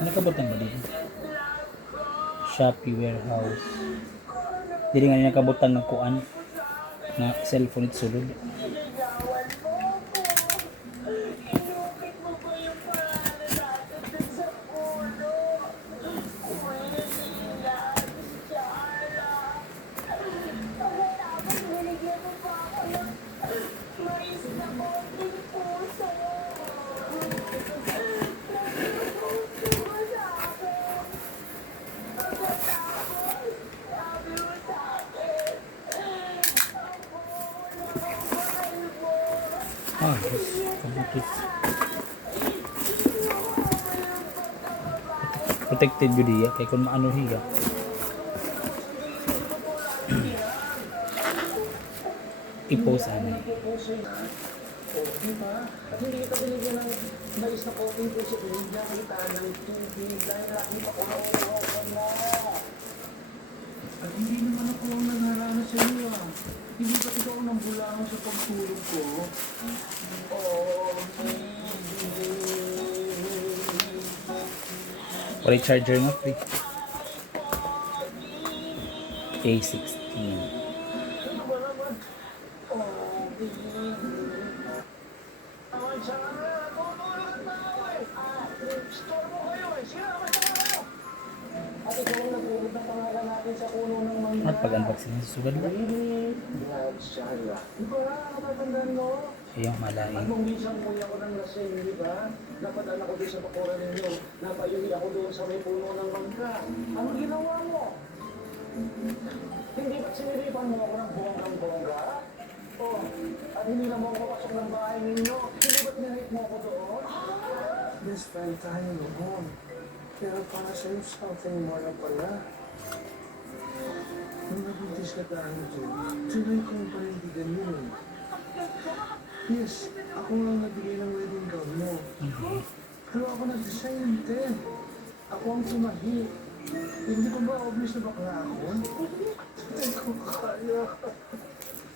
Ano kabutang ba dito? Shopee warehouse. Dili nga nila kabutang ng kuan na cellphone it sulod. Ah, yes. Kabutis. Protected yun diya. Kaya kung maano hiya. I-post ano. At hindi kita binigyan ng mais na coating po sa binigyan kita ng tubig dahil lagi pa ko na. At hindi naman ako ang nangarana sa iyo Hindi ba ito ako nang bulangan sa pagtulog ko? Or charger nga free. A16. At pag-unboxing sa sugad ba? Ayong malain. Nung minsan kuya ko ng lasing, di ba? Napadala ko doon sa bakuran ninyo. Napayuhi ako doon sa may puno ng mangga. Ano ginawa mo? Hindi ba't siniripan mo ako ng bonggang-bongga? Oh, at hindi na mo ako pasok ng bahay ninyo. Hindi ba't nirate mo ako doon? Best friend tayo noon. Pero para sa'yo, something more na pala. Nung nabuntis ka tayo dyan, tunay kong panindigan yun. Yes, ako lang nagbigay ng wedding gown mo. Pero ako nag-design din. Ako ang tumahi. Hindi ko ba obvious na bakla ako? Hindi ko kaya.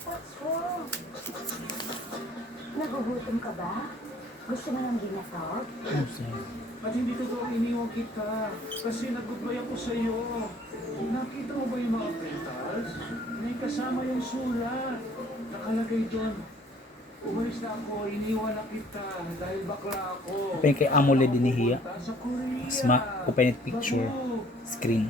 What's wrong? Nagugutom ka ba? Gusto mo ng ginatog? At hindi totoo iniwan kita. Kasi nag-goodbye ako sa'yo. Nakita mo ba yung mga printals? May kasama yung sulat. Nakalagay doon. Umalis na ako, iniwan na kita dahil bakla ako. Open kay AMOLED din hiya. Sa Korea. Open it picture. Screen.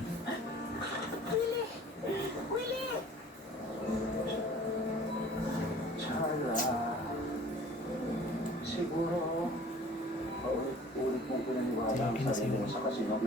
Chala. Siguro, ulit mong pinaniwala Sige, sa sige. sa kasino.